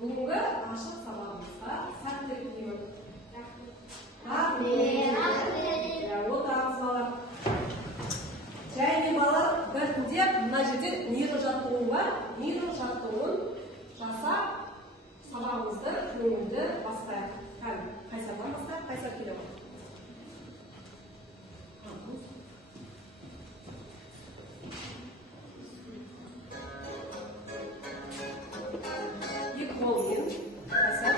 Бүгінгі ашық сабағымызға сәттілік тілеймін. Отырамыз балалар. Және балалар біртіндеп мына жерде нейрожаттығу бар. Нейрожаттығуын жасап сабағымызды көңілді бастайық. Қайсардан бастайық, қайсар келе бар. Екі қолмен қайсар.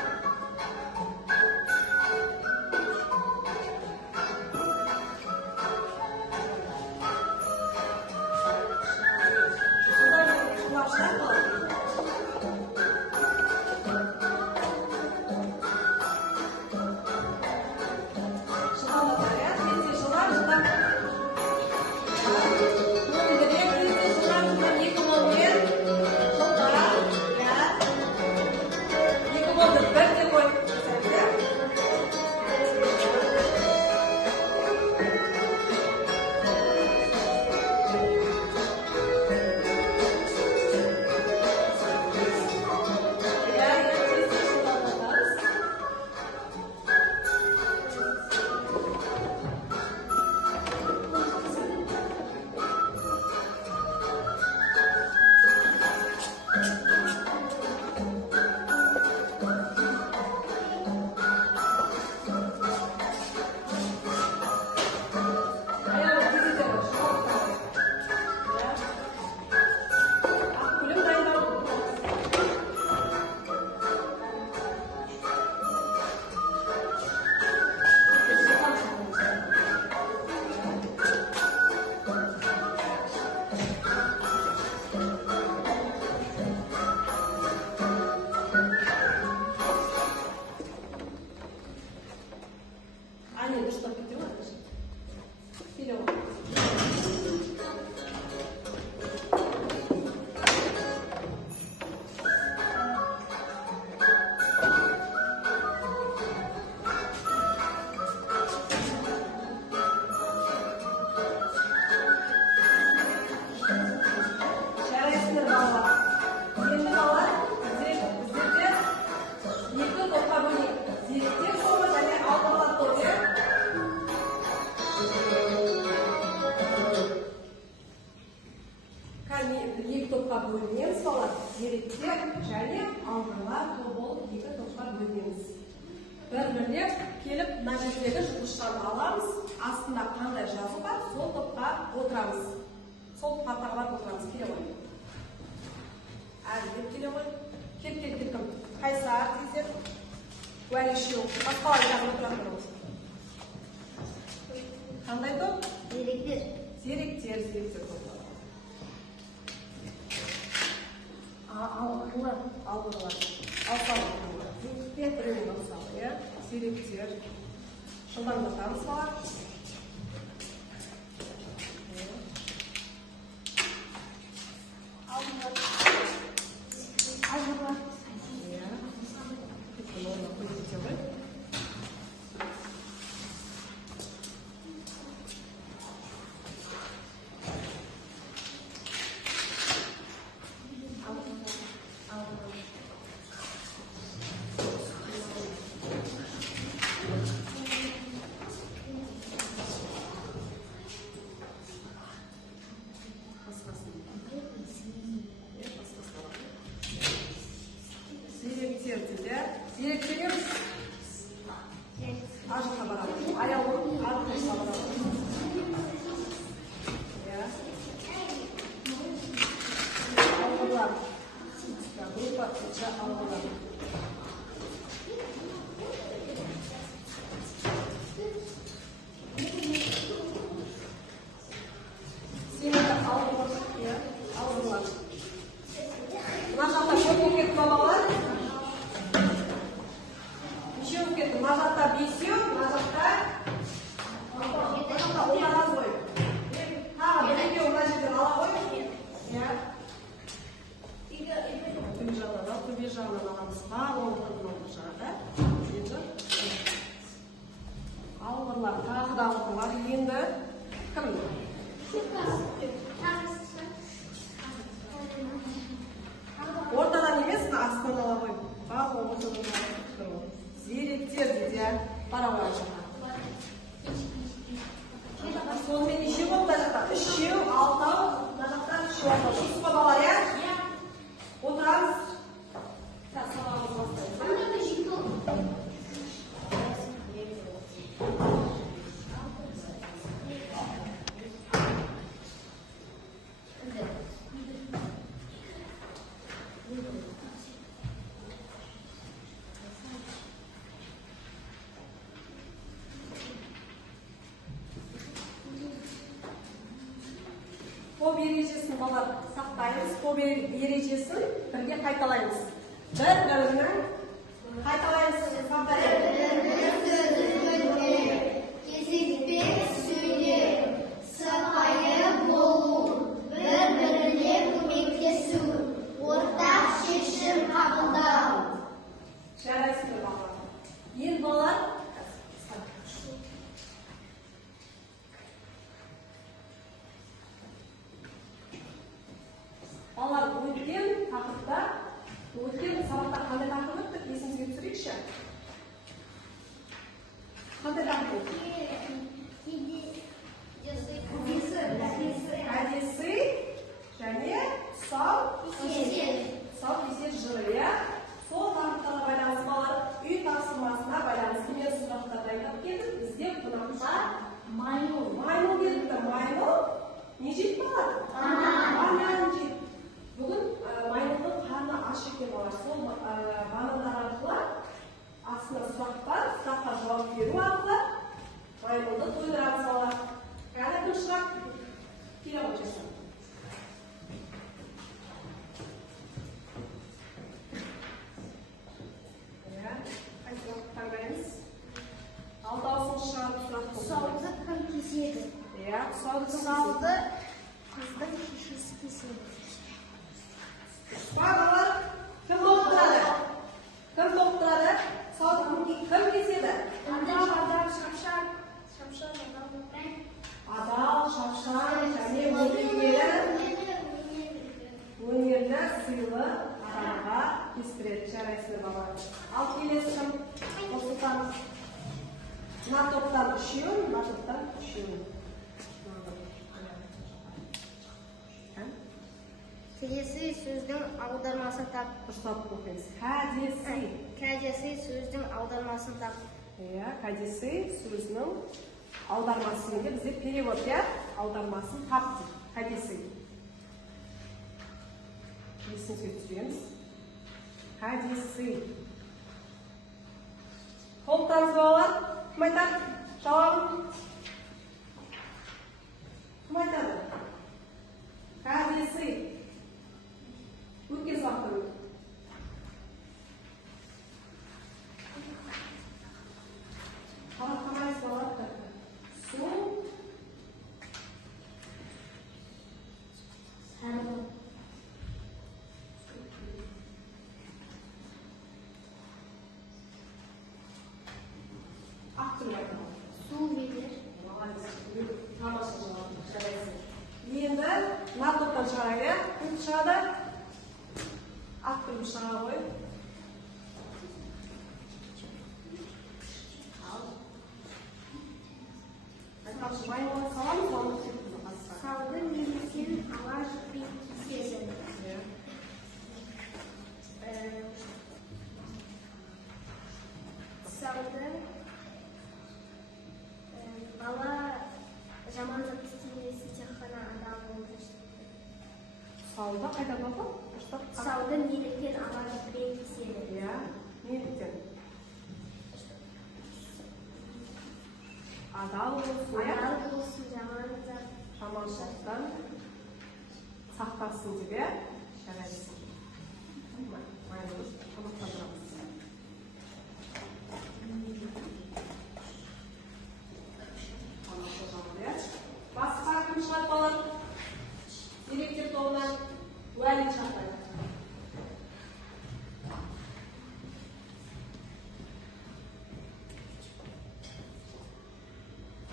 Екі топқа бөлінеміз балалар. Зеректер және алдыңғылар болып екі топқа бөлінеміз. Бір-бірлеп келіп мына жердегі жұлдызшаны аламыз. Астында қандай жазу бар, сол топқа отырамыз. Сол қатарға барып отырамыз. Келе ғой. Әділеп келе ғой. Кел-кел-кел. Қайсар тезер. Уәлешеу. Басқалай жағын отырам тұрмыз. Қандай топ? Зеректер. Зеректер топ. Алғылар. Алсалғылар. Біреуін алсалы. Зеректер. Жылдамдатамыз бар. Алғылар. Зеректеміз ажыққа барады. Аяуын артыққа барады. Алғылар. Группа үші алғылар. Сенеді алғылар. Мына жақта көп екет балалар. Мына жақта бесеу, мына жақта онға қой. Тағы бір екеу мына жерден ала қой. Төбе жағынан аламыз. Алғырлар, тағы да алғырлар. Енді кім? Дұрыс па балалар, иә? Отырамыз. Сабағымызды бастаймыз. Топ ережесін балалар сақтаймыз. Топ ережесін бірге қайталаймыз. Бір-бірінің қайталаймыз. Кезекпен сөйлеу, сыпайы болу, бір-біріне көмектесу, ортақ шешім қабылдау. Жарайсыздар балалар. Енді балалар өткен тақырыпта, өткен сабақта қандай тақырып өттік? Есіңізге түсірейікші. Қандай тақырып өттік? Кәдесі және тұсаукесер жыры, иә? Сол тақырыптарға байланысты балалар үй тапсырмасына байланысты мен сұрақтар дайындап келдім. Бізде қонаққа маймыл келіпті. Маймыл не жейді балалар? Банан жейді. Бүгін маймылдың қарны аш екен балалар. Сол банандар арқылы астына сұраққа жауап беру арқылы маймылды тойдырамыз балалар. Кәне кім сұрақ? Келе отырсың. Қай сұрақты таңдаймыз? Ал дауысын шығарып сұрақ қойыңыз. Тұсауды кім кеседі? Иә, тұсауды Қыздың шешесі кеседі. Балалар, кім тоқтырады? Кім тоқтырады? Тұсауды кім кеседі? Адал, шапшаң. Адал, шапшаң және өнерлі, сыйлы адамға кестіреді. Жарайсыздар балалар. Ал келесі кім? Осылтан. Мына топтан үшеуін, мына топтан үшеуін. Кәдесі сөздің аудармасын тап. Дұрыстап оқыңыз. Кәдесі. Кәдесі сөздің аудармасын тап. Иә, кәдесі сөзінің аудармасын деп бізде перевод, иә? Аудармасын тап дейді. Кәдесі. Есіңізге түсіреміз. Кәдесі. Толықтаңыз балалар. Кім айтады? Жауабын. Кім айтады? Кәдесі. Өткен сұрақтан өтті. Қарап-қарайыз балалар. Су. Сарбы. Ақ түрлі айтады. Су берер. Тамаша жауап. Жарайсың. Енді мына топтан шығарайық, иә? Кім шығады? Ақ түрлі шыға ғой. Айтпақшы, маймылға саламыз, оны түсетіміз басқа. Сауды мерекен ала жіппен кеседі. Сауды бала жаман зат істемесе тек қана адал болды. Сауда қайда болды? Сауды мерекен ала жіппен кеседі. Иә, неліктен? Адал болсын, иә? Адал болсын, жаман зат. Жаманшылықтан сақтасын деп, иә? Жарайсың. Маймыл, тамақтандырамыз. Басқа кім шығады балалар? Директор тобынан уәли шақырайық.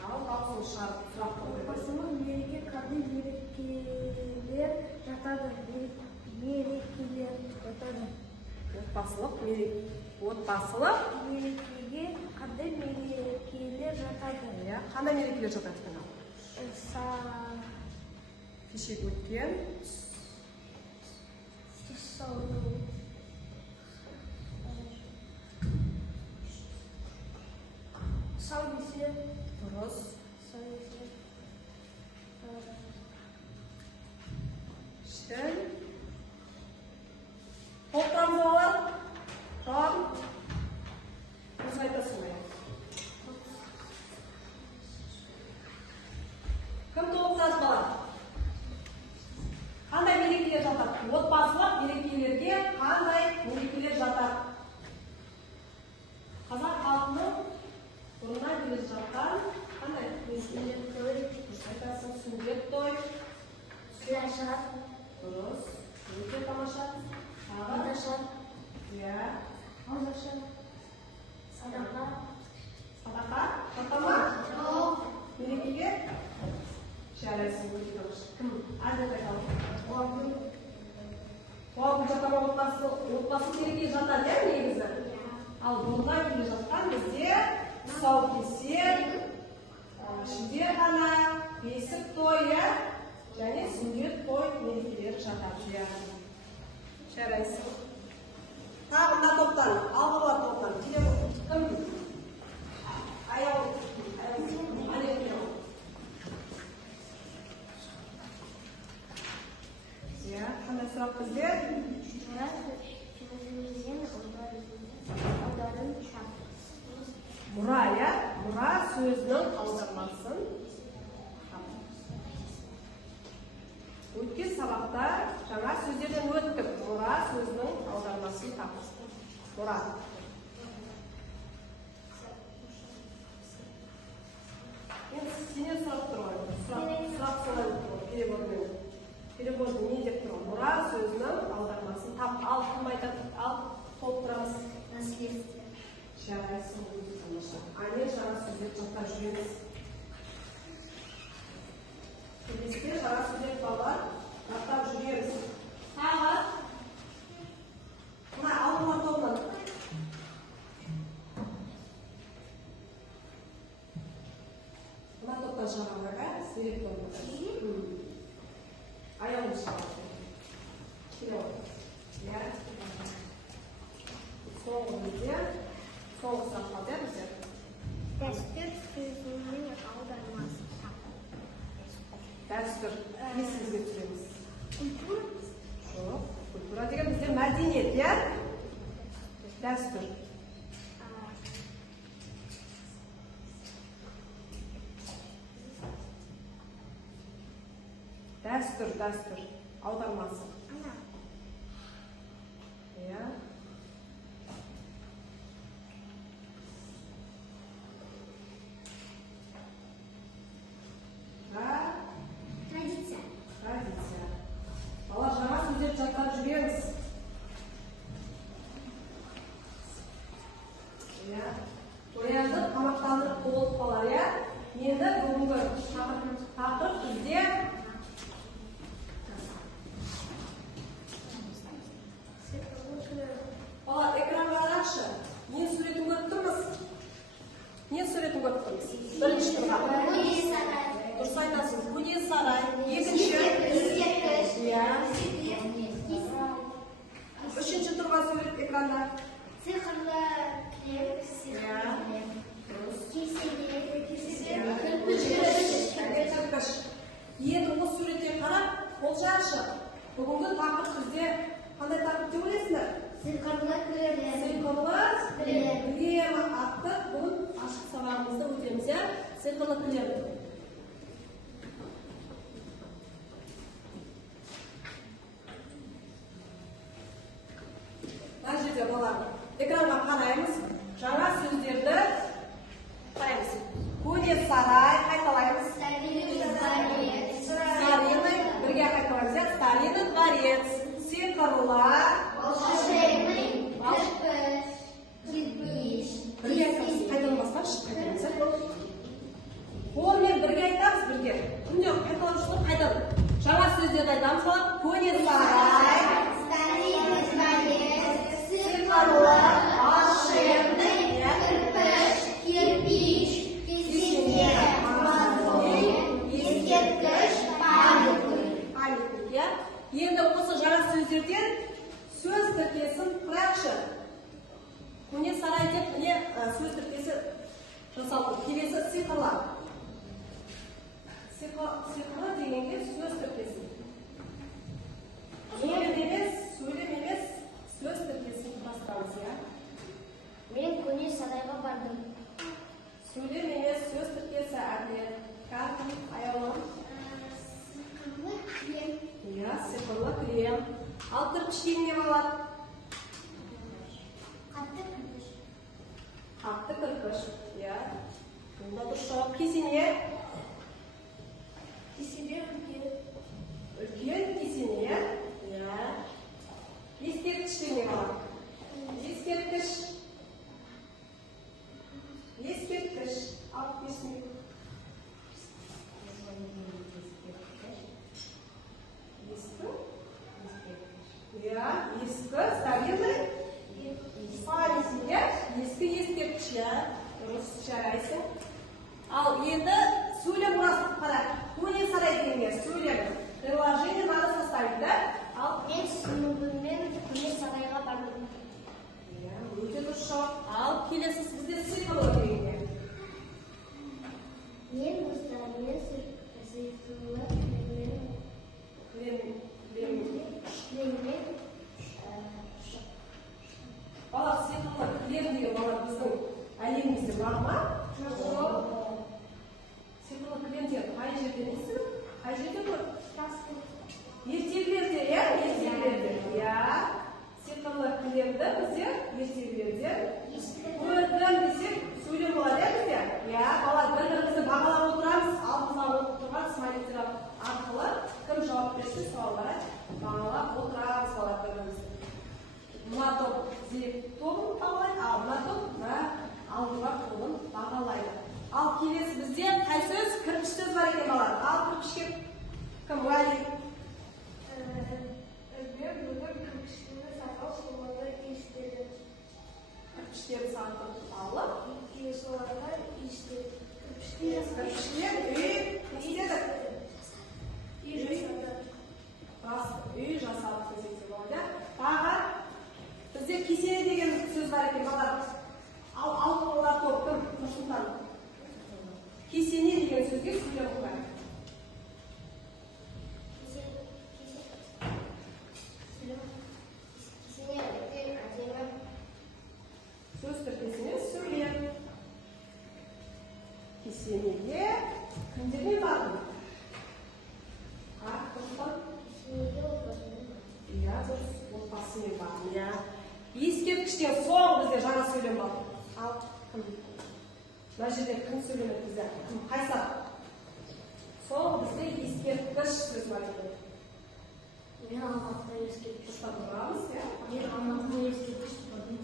Ал дауысын шығарып сұрақ қойып. Отбасылық мереке қандай мерекелер жатады? Мерекелер жатады. Отбасылық мерекеге қандай мерекелер жатады? Иә, қандай мерекелер жатады? Кешегі өткен Тұсаукесер. Дұрыс. Тұсаукесер. Шын. Тоқтамыз олар. Там. Осы айтасың ба? Кім тоқтады бала? Қандай мерекелер жатады? Отбасылық мерекелерге қандай мерекелер жатады? Қазақ халқының бұрыннан келе жатқан қандай мерекелер? Дұрыс айтасың, сүндет той. Сыйлашат. Дұрыс. Өте тамаша. Алдашат. Иә. Алдашат. Садақа. Садақа? Сатама? Жоқ. Мерекеге? Жарайсың, өте тамаша. Кім? Әдет айталым. Туған жатама отбасы мереке жатады, иә, негізі? Ал бұрыннан келе жатқан бізде тұсаукесер, шілдехана, бесік тойы және сүндет той мерекелері жатады. Жарайсың. Тағы мына топтан, алдыға топтан. Кім? Аяу. Қандай сұрақ бізде? Мұра, иә? Мұра сөзінің аудармасын. Өткен сабақта жаңа сөздерден өттік. Мұра сөзінің аудармасын тапты. Мұра. Енді сенен сұрақ тұрған. Сұрақ солай тұрған. Переводы не деп тұрған? Мұра сөзінің аудармасын тап. Ал кім айтады? Ал толықтырамыз. Наследство. Жарайсың, өте тамаша. Ане жаңа сөздер жаттап жүреміз. Келесіде жаңа сөздер балалар жаттап жүреміз. Тағы. Мына алдыма тобынан. Мына топтан шығарғанға сирек тобынан. Аяғын шығарды. Келеу. Иә. Соңғы бізде. Соңғы сұрақ қалды, иә бізде? Дәстүр сөзінің аудармасы. Дәстүр. Не сөзге түсіреміз? Культура. Жоқ. Культура деген бізде мәдениет, иә? Дәстүр. Дәстүр. Аудармасы. Ана. Иә. Традиция. Традиция. Бала жаңа сөздер жаттап жүреміз. Иә. Оянды тамақтанып болып қалар, иә? Енді бүгінгі тақырып бізде бала экранға қарашы. Не суретін көріп тұрмыз? Не суретін көріп тұрмыз? Бірінші тұрған. Дұрыс айтасың. Көне сарай. Екінші. Иә. Үшінші тұрған сурет экранда. Сиқырлы кілем. Енді осы суретке қарап, қол жаршы. Бүгінгі тақырып бізде қандай тақырып деп ойлайсыңдар? Сиқырлы кілем. Сиқырлы кілем атты бүгін ашық сабағымызды өтеміз, иә? Сиқырлы кілем. Мына жерде балалар, экранға қараймыз. Жаңа сөздерді қаймыз. Көне сарай қайталаймыз. Старинный, бірге қайталаймыз, иә? Старинный дворец, сиқырлы, Волшебный кирпич. бірге айтамыз. Қайталанбастан қайталамыз, иә? Қолмен бірге айтамыз, бірге. Күнде қайталанушылық қайталып. Жаңа сөздерді айтамыз, балалар. Көне сарай, Старинный дворец. сиқырлы, волшебный, Кирпич. Кесене. Ескерткіш, памятник, иә? Енді осы жаңа сөздерден тіркесін құрайықшы. Көне сарай деп міне сөз тіркесі жасалды. Келесі цифрлар. Цифрлы дегенге сөз тіркесі. Сөйлем емес, сөз тіркесін құрастырамыз, иә? Мен көне сарайға бардым. Сөйлем емес, сөз тіркесі әділет. Кәркім, аяулам. Сықырлы кілем. Иә, сықырлы кілем. Ал кірпіш не болады? Қатты кірпіш. Қатты кірпіш. Иә. Онда дұрыс жауап. Кесене. Кесене үлкен. Үлкен кесене. Иә. Ескерткіш не болады? Ескерткіш. Ескерткіш. Алып берсін. Иә, ескі, старинный. Памятник, ескі ескерткіш, иә. Дұрыс жарайсың. Ал енді сөйлем құрастырып қара. Көне сарай дегенге сөйлем. Приложение надо составить, да? Ал Мен сыныбыммен көне сарайға бардым. иә, өте дұрыс жауап. Ал келесі бізде цифрлы дегенге. Мен осылаймен сыйқылы кілеммен Бала цифрлы кілем деген бала біздің әлемімізде бар ма? Жоқ. Цифрлы кілемдер қай жерде дейсің? Қай жерде бар? Ертегілерде, иә? Ертегілерде. Иә. Цифрлы кілемді біздер ертегілерде көрдім десек сөйлем болады, иә бізде? Иә, бала бір-бірімізді бағалап отырамыз, алдымызға оқып тұрған смайликтер арқылы кім жауап берсе сауалға бағалап отырамыз бала бір-бірімізді. Мына топ зерек тобын бағалайды, ал мына топ алдыға тобын бағалайды. Ал келесі бізде қай сөз? Кірпіш сөз бар екен балар. Ал кірпішке кім уәли? Мен бүгін кірпіштерді сатып соларды иіштедім. Кірпіштерді сатып алып, Соларға иіштедім. кірпіштер үй үй жасадық десек болады. Тағы бізде кесене деген сөз бар екен балар. Ал алып топ кім? Нұрсұлтан. Кесене деген сөзге сөйлем құрайық. Сөз тіркесіне сөйлем. Кесенеге кімдермен бардың? Нұрсұлтан? Иә, дұрыс. Отбасымен бардың, иә. Ескерткіштен соң бізде жаңа сөйлем бар. Ал кім? Мына жерде кім сөйлемеді бізде? Қайсар? Соң бізде ескерткіш сөз бар екен. Мен Алматыда ескерткіш Тұрамыз, иә? Мен Алматыда ескерткіш бардым.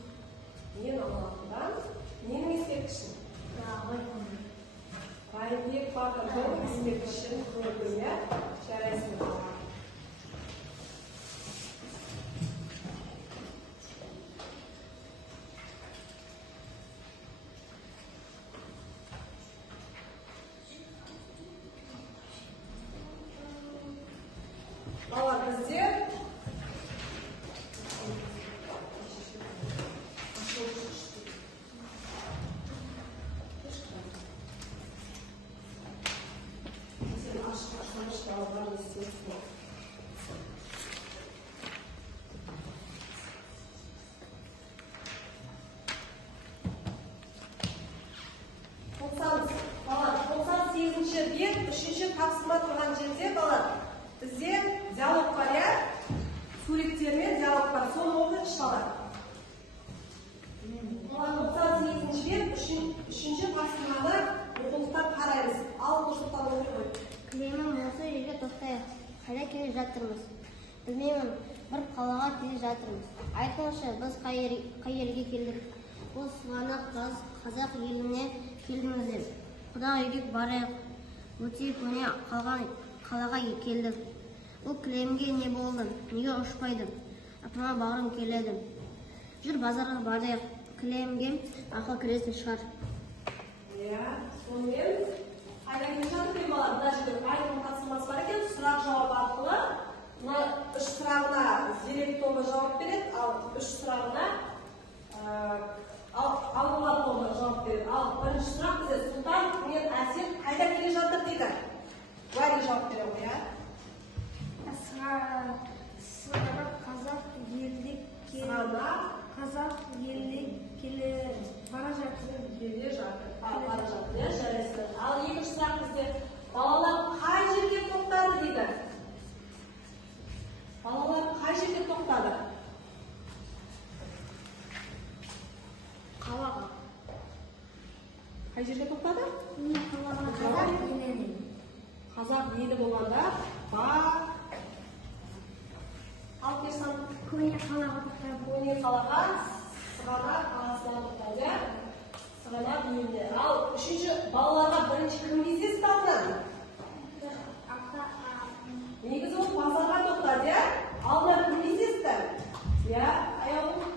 Мен Алматыдан. Ненің ескерткішін? Райымбек Бақырдың ескерткішін көрдім, иә? Жарайсың бала. Бала бізде тапсырма тұрған жерде бала бізде диалог бар, иә? Суреттермен диалог бар. Соны оқыңызшы бала. 98-ші бет үшінші тапсырманы оқулықтан қараймыз. Ал Нұрсұлтан оқи ғой. Кілемім осы жерге тоқтайық. Қайда келе жатырмыз? Білмеймін, бір қалаға келе жатырмыз. Айтыңызшы, біз қай елге келдік? Бұл сығанақ қазақ еліне келдіңіздер. Құда үйге барайық. Өте көне қалаға келдік. Бұл кілемге не болды? Неге ұшпайды? Апама бағырым келеді. Жүр базарға барайық. Кілемге ақыл кіресін шығар. Иә, сонымен қайда келе жатыр бала? Мына жерде айтылым тапсырмасы бар екен. Сұрақ жауап арқылы мына үш сұрағына зерек тобы жауап береді, ал үш қай жерде тоқтады? қазақ елі. Қазақ елі болғанда ал персан Көне қалаға тоқтады. көне қалаға сығанақ қаласына тоқтады. Сығанақ еліне. Ал үшінші балаларға бірінші кім кездесті алдынан? Негізі ол базарға тоқтады, иә? Алдынан кім кездесті? Иә, аяулым.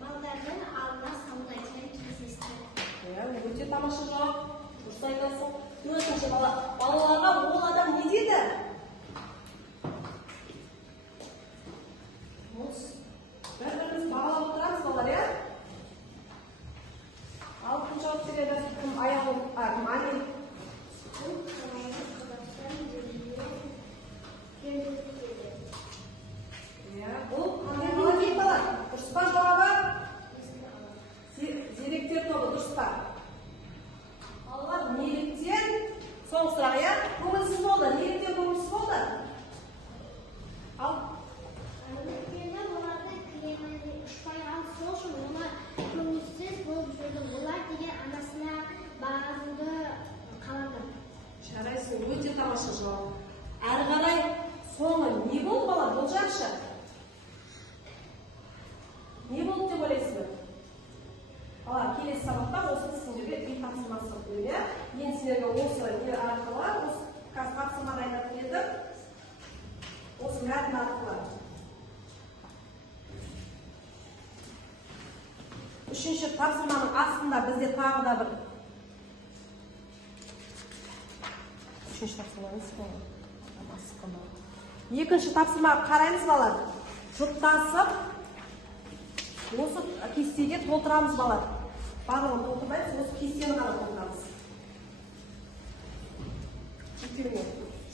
Балдардың алдына саудагер кездесті. Иә, өте тамаша жауап. Дұрыс айтасың. Төртінші балаларға ол адам не деді? Бір-біріміз бағалап отырамыз балалар, иә? Ал кім жауап береді? Кім аяулым? Кім Алин? Бұл қандай бала дейді бала? Дұрыс па жауабы? Зеректер тобы, дұрыс па? Балалар неліктен? Соңғы сұрақ, иә? Көңілсіз болды. Неліктен көңілсіз болды? Ал? Өйткені оларды кілеміне ұшпай алып сол үшін олар көңілсіз болып жүрді. Олар деген анасына бағынуды қалады. Жарайсың, өте тамаша жауап. Әрі қарай соңы не болды бала? Болжаңшы. Не болды деп ойлайсыздар? Бала, келесі сабақта осы сіздерге үй тапсырмасы қойды. Мен сіздерге осы не арқылы, осы тапсырма дайындап келдім. Осы мәтін арқылы. Үшінші тапсырманың астында бізде тағы да бір екінші тапсырмаға қараймыз балалар. Жұптасып, осы кестеге толтырамыз балалар. Барлығын толтырмаймыз, осы кестені ғана толтырамыз.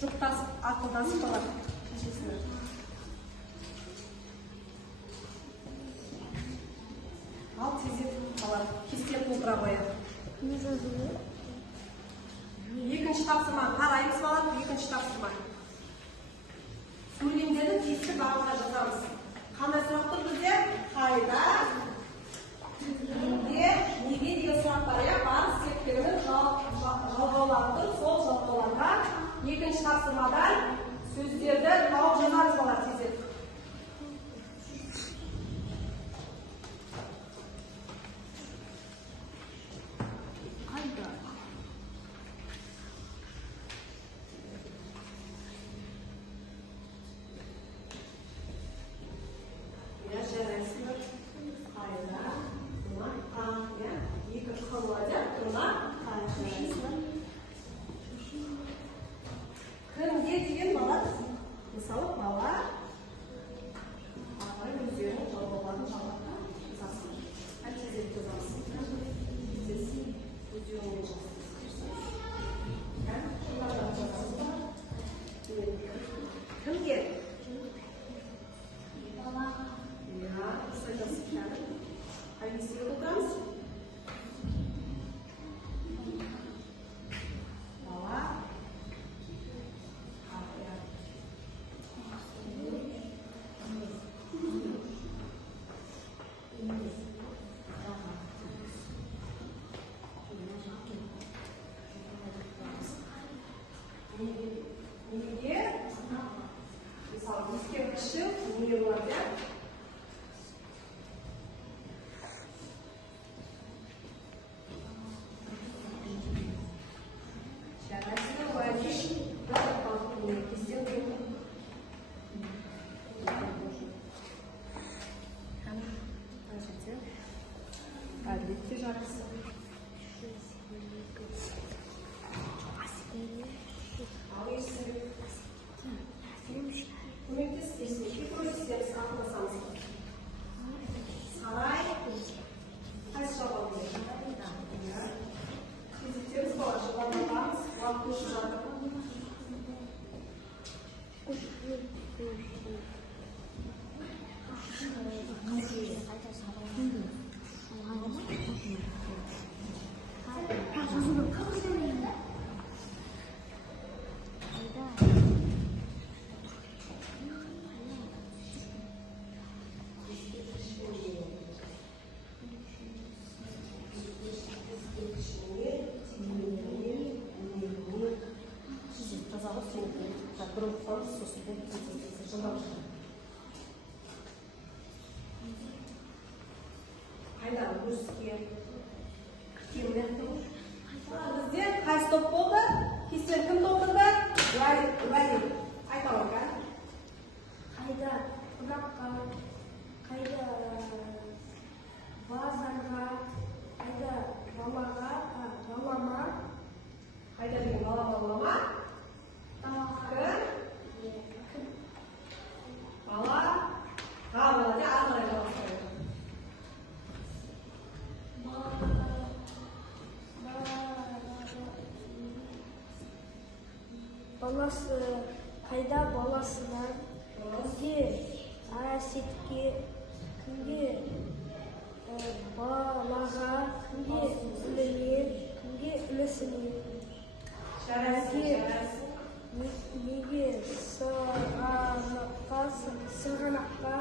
Жұптасып, ақылдасып балалар. Ал тезек балалар, кестені толтыра қояды. Екінші тапсырма қараймыз балалар, екінші тапсырма. Сөйлемдерді тиісті бағытта жазамыз. Қандай сұрақ тұр бізде? Қайда? Неге деген сұрақ бар, иә? Бар істектерінің жалғаулары тұр. Сол жалғауларға екінші тапсырмадан сөздерді тауып жазамыз балалар тезек. Кімге деген бала, мысалы бала ақыры өздерінің жалғауларын жалғаққа жазасың. Әйтседен жазасың. Өздеріңмен жазасың. Кімге? Балаға. Иә, sayıdasın. Hangisiyle tutar mısın? Bala. Неге? Мысалы, ескерткіші не болады, иә? Әділетке жарасы. Ал есімі. Көмектес, көмектесеміз, ақылдасамыз. Сарай. Қайсы жауап береді? Кезектеріміз бала, жауаптарымыз, уақыт өшіп жатыр. бұрын сосын болды жылдам қайдағы өріске бізде қайсы топ болды? Кестені кім толтырды? Уәли. Айта алайық, ә? Қайда қонаққа, қайда базарға, қайда балама, Қайда деген балама? Бала. Бала де ағылай баласы. Баласы, қайда баласынан, кімге әсетке, кімге балаға, кімге үліне, кімге үлісіне, неге сығанаққа,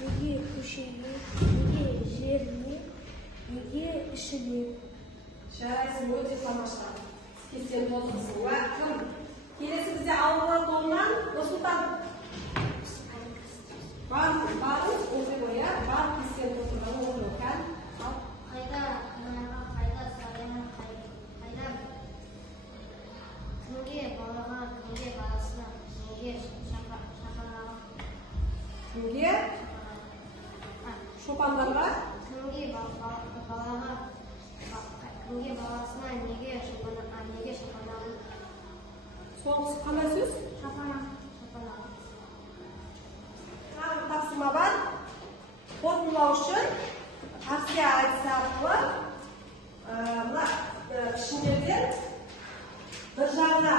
неге көшеге, неге жеріне, неге ішіне. Жарайсың, өте тамаша. Кестені толтырсын. Уә, кім? Келесі бізде ауылы толынан Нұрсұлтан. Барыңыз, осы қоя, бар кестені толтырған ол өкән. Қайда қайнаға, қайда сарайға, қайда кімге балаға, кімге баласына, кімге шақараға, Кімге? Шопандарға? кімге балаға, кімге баласына, неге шақараға. Соңғысы қандай сөз? Шапанаға. Тағы тапсырма бар. Қорытындылау үшін тәпсірге әдісі арқылы мына пішіндерден бір жағына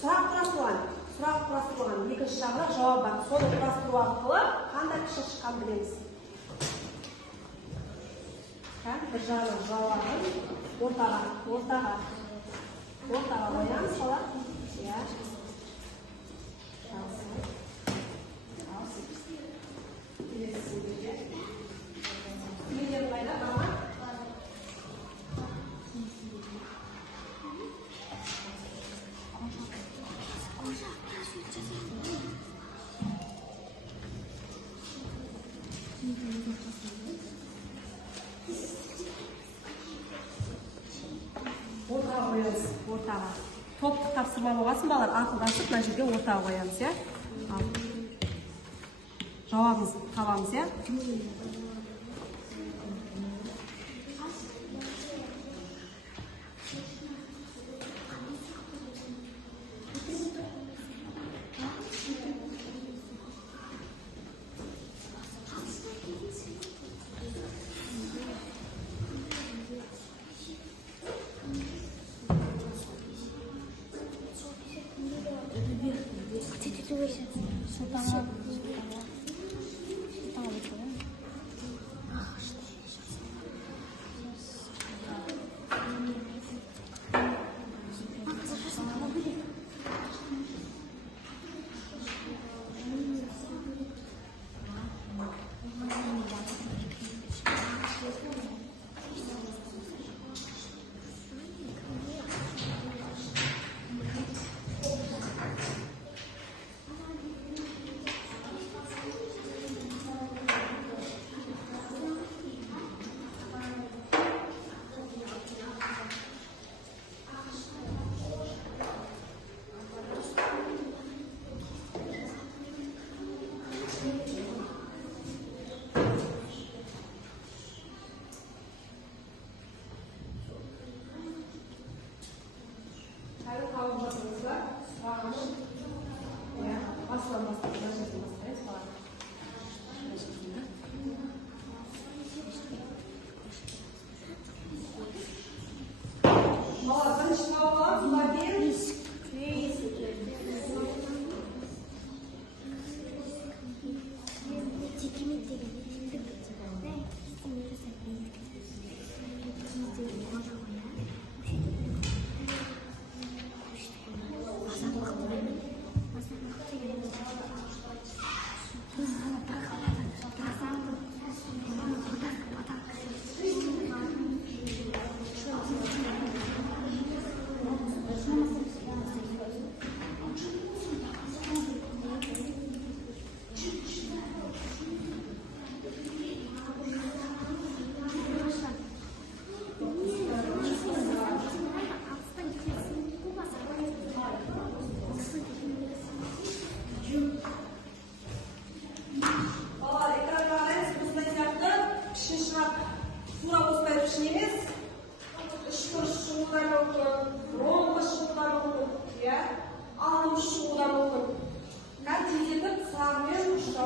сұрақ құрастырылған, екінші жағына жауап бар. Соны құрастыру арқылы қандай пішін шыққанын білеміз. Бір жағына жауабын ортаға қоямыз, солар. Медиа қайда, мама? Ортаға қоямыз, ортаға. Топтық тапсырма болғасын, балалар ақылдасып, мына жерге ортаға қоямыз, иә? Жауабымызды табамыз, иә?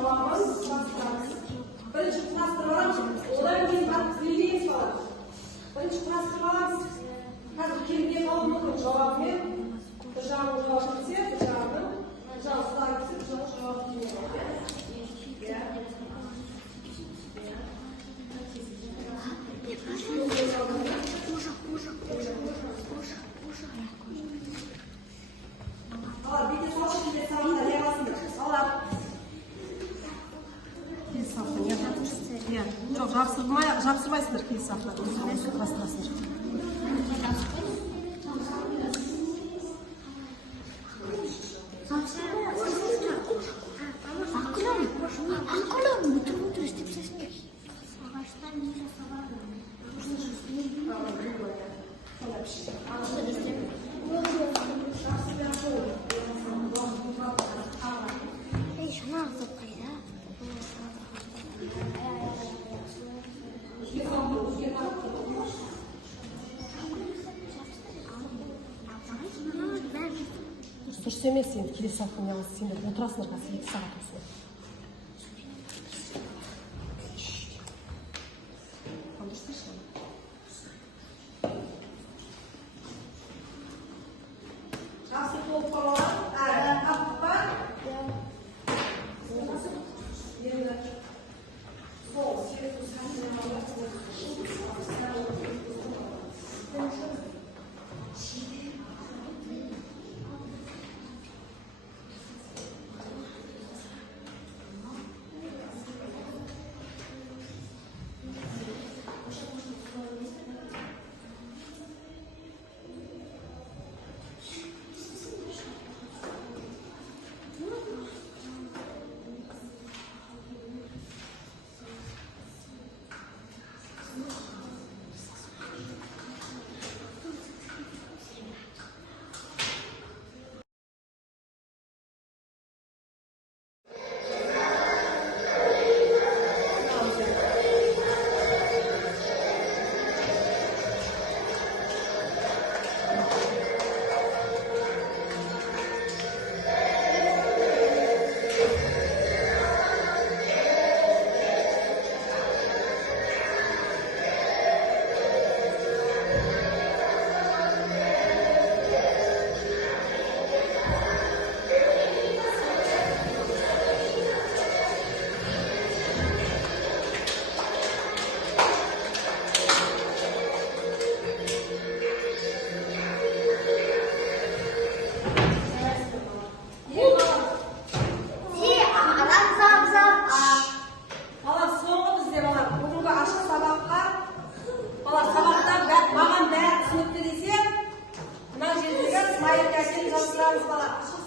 жауабын құрастырамыз. Бірінші құрастырып аламыз, одан кейін барып сөйлейміз балалар. Бірінші құрастырып аламыз. Қазір келген қалуы мүмкін жауабымен. Bir жағын жауап берсе, бір жағын жауап берсе, бір жағын жауап берсе. Балалар, бүйте салып, бүйте салып, не қаласыңдар? Балалар. Келесі сақпен, не жапсырсыңдар? Жоқ, жапсырмайсыңдар келесі сақпен. Құрастырасыңдар. Дұрыс емес, енді келесі сақпен неғылсын, сендер отырасыңдар қазір 2 сағат осылай. Жақсы болып қалалар, қапты ба? Енді сол, серсіз сәсіне алып,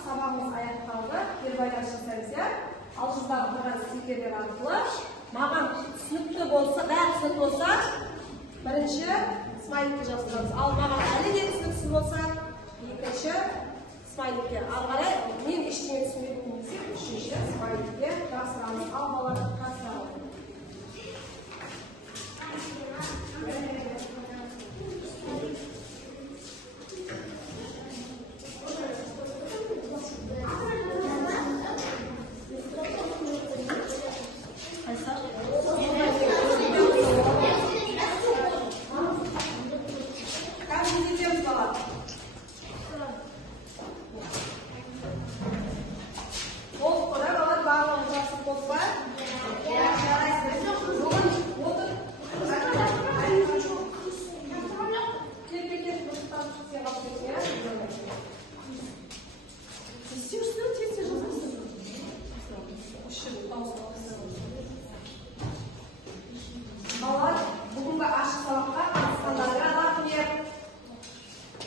сабағымыз аяқталды. Кері байланыс жасаймыз, иә? Ал сіздер тұрған стикерлер арқылы маған түсінікті болса, бәрі түсінікті болса, бірінші смайликке жаздырамыз. Ал маған әлі де түсініксіз болса, екінші смайликке. Ары қарай мен ештеңе түсінбедім десе, үшінші смайликке жасырамыз. Ал балалар қарсы алып.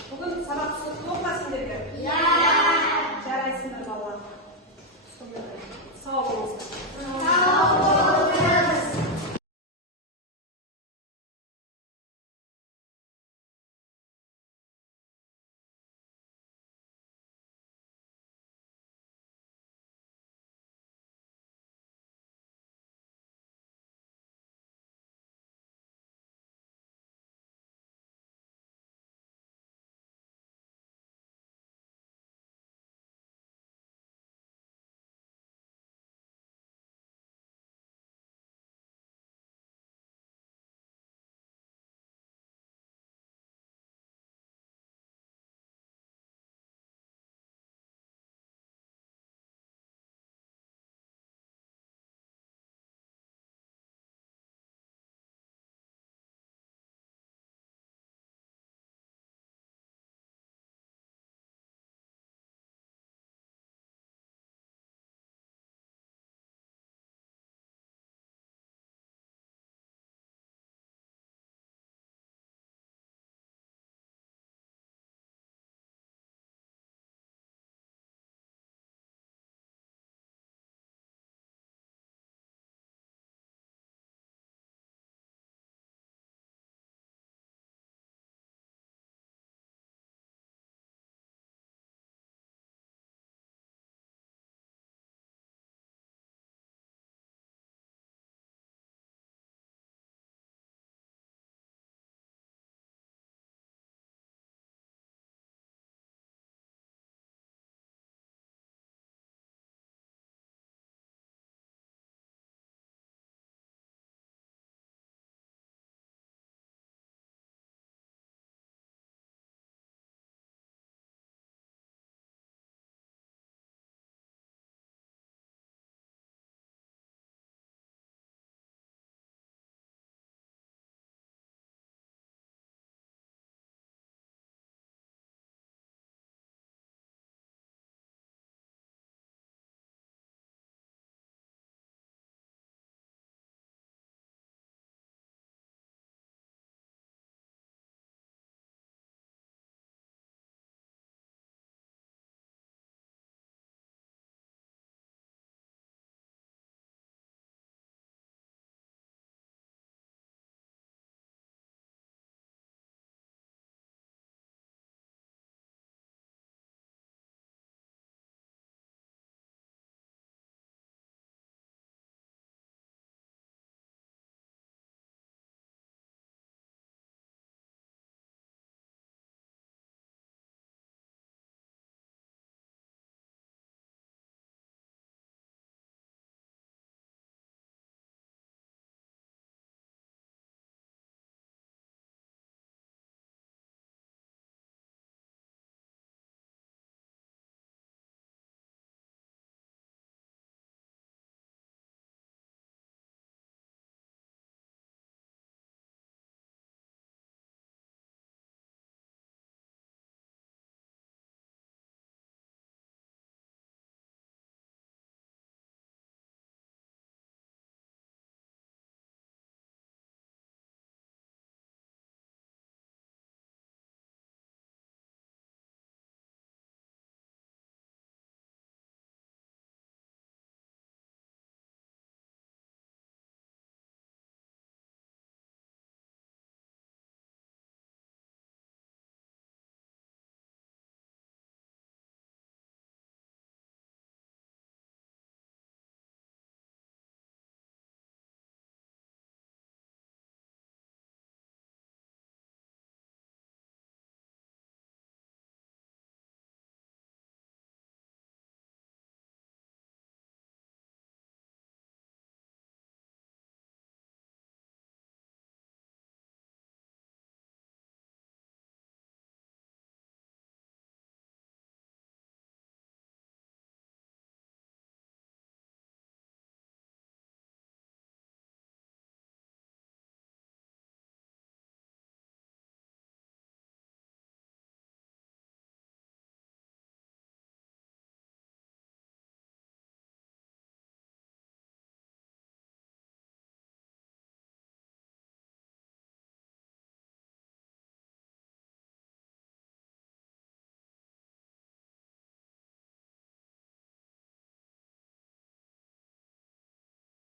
Бүгін сабақ түсінікті оқыма сендерге? Жарайсыңдар балалар. Сау болыңыздар.